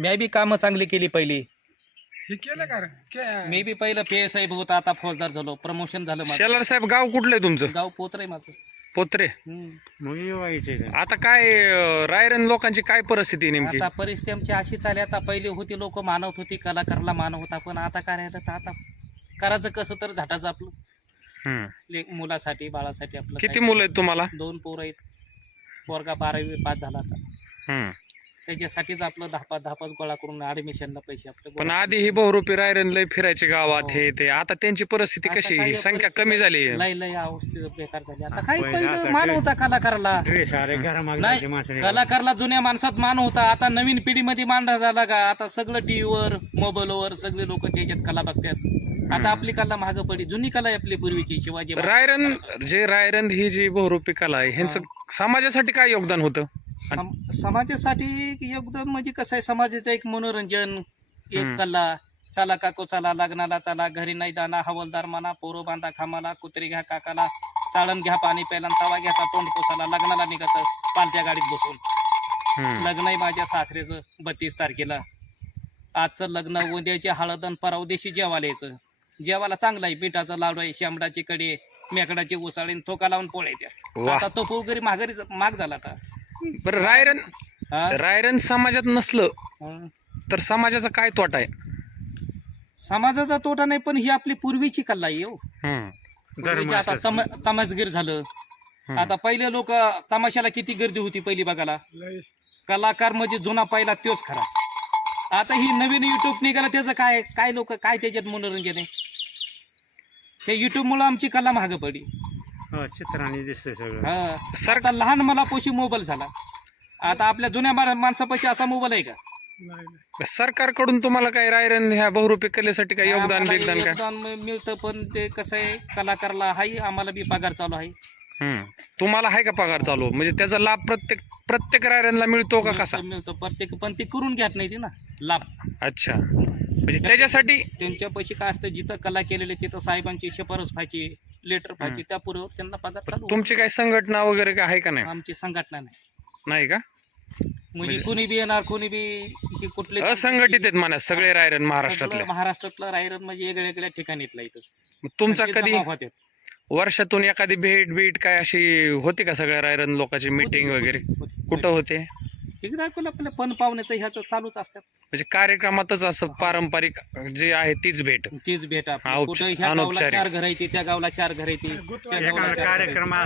मी बी कामं चांगली केली पहिली. हे केलं का रे? के- मी बी पहिलं पी एस आय होता आता फौजदार झालो प्रमोशन झालं माझं. शेलार साहेब गाव कुठलं आहे तुमचं? गाव पोत्र आहे माझं. पोत्रे. हम्म. आता काय अं, रायरन लोकांची काय परिस्थिती आहे नेमकी? आता परिस्थिती आमची अशी चालली आता पहिली होती लोक मानवत होती कलाकारला मानव होता पण आता काय राहिलं तर आता करायचं कसं तर झाटाचं आपलं. हम्म. ले- मुलासाठी बाळासाठी आपलं किती काय- मुलं आहेत तुम्हाला? दोन पोरं आहेत. पोरगा बारावी पास झाला आता. हम्म. त्याच्यासाठीच आपलं दहा पाच दहा पाच गोळा करून ऍडमिशनला पैसे आपले पण गोळा आधी ही बहुरूपी रायरन लय फिरायचे गावात हो. हे ते. आता त्यांची परिस्थिती आता कशी संख्या परिस्थिती कमी झाली लय लय अवस्थेत बेकार झाली. आता काही पहिलं मान होता कलाकाराला? ड्रेस अरे घरामागे नाही, जायचे माणसं कलाकारला जुन्या माणसात मान होता. आता नवीन पिढीमध्ये मान झाला का? आता सगळं टीव्हीवर मोबाईलवर सगळे लोक त्याच्यात कला बघतात. आता आपली कला मागं पडली जुनी कला आहे आपली पूर्वीची शिवाजी महाराज- रायरन जे रायरन ही जी बहुरूपी कला आहे ह्यांचं समाजासाठी काय योगदान होतं? सम- समाजासाठी एकदम म्हणजे कसं आहे? समाजाचं एक मनोरंजन एक. कला. चला काको चला लग्नाला चला घरी नाही दाना हवलदार म्हणा पोरं बांधा खामाला कुत्री घ्या काकाला चाळण घ्या पाणी प्यायला आणि तवा घ्याचा तोंड पोसाला लग्नाला निघत पालत्या गाडीत बसून. हम्म. लग्न आहे माझ्या सासरेचं बत्तीस तारखेला. आजचं लग्न उद्याची हळद आणि परवदेशी जेवायला यायचं. जेवायला चांगलं आहे पिठाचं लाडू आहे शेंबडाची कडी आहे, मेकडाची उसाळी आणि थोका लावून पोळ्याच्या वा आता तो पोगरी माघारी माग झाला आता. बरं रायरन हा? रायरन समाजात नसलं हं. तर समाजाचा काय तोटा आहे? समाजाचा तोटा नाही पण ही आपली पूर्वीची कला आहे हो. हम्म. पूर्वीची आता तम तमासगीर झालं. हम्म. आता पहिले लोक तमाशाला किती गर्दी होती पहिली बघायला. कलाकार म्हणजे जुना पहिला तोच खरा. आता ही नवीन युट्यूब निघाला त्याचं काय काय लोक काय त्याच्यात मनोरंजन आहे? हे युट्यूब मुळे आमची कला महाग पडली. चित्राने दिसतंय सगळं. हा. लहान मला पोशी मोबाईल झाला. आता आपल्या जुन्या माणसापाशी असा मोबाईल आहे का? सरकारकडून तुम्हाला काय रायरन ह्या बहुरूपी कलेसाठी काय योगदान आम्हाला बिगदान काय? योगदान म- मिळतं पण ते कसं आहे कलाकारला हाही आम्हाला बी पगार चालू आहे. हम्म. तुम्हाला आहे का पगार चालू? म्हणजे त्याचा लाभ प्रत्येक प्रत्येक रायरनला मिळतो का कसा? मिळतं मिळतं. प्रत्येक पण ते करून घेत नाही ते ना लाभ. अच्छा. म्हणजे त्याच्यासाठी त्यांच्या पैसे काय असतं? जिथं कला केलेली तिथं साहेबांची शिफारस व्हायची. लेटर व्हायची त्या पुढे त्यांना पगार चालू तुमची काही संघटना वगैरे काय आहे का नाही? आमची संघटना नाही. नाही का? म्हणजे म्हणजे- कोणी बी येणार कोणी बी हे कुठले असंघटित आहेत म्हणा सगळे रायरन सगळं महाराष्ट्रातले महाराष्ट्रातलं रायरन म्हणजे वेगळ्या वेगळ्या ठिकाणीतला इथं. मग तुमचा ते कधी जमा होतात. वर्षातून एखादी भेट बीट काय अशी होती का सगळ्या रायरन लोकांची मीटिंग वगैरे? होती. कुठं होते? ऐकून आपल्या पण पाहुण्याचं ह्याचं चालूच असतात म्हणजे कार्यक्रमातच असं पारंपरिक जे आहे तीच भेट तीच भेट. औपच- कुठं ह्या गावला अनौपचारिक. चार घर आहे त्या गावला चार घर आहे त्या गावला एका चार घरं आहेत. कार्यक्रमात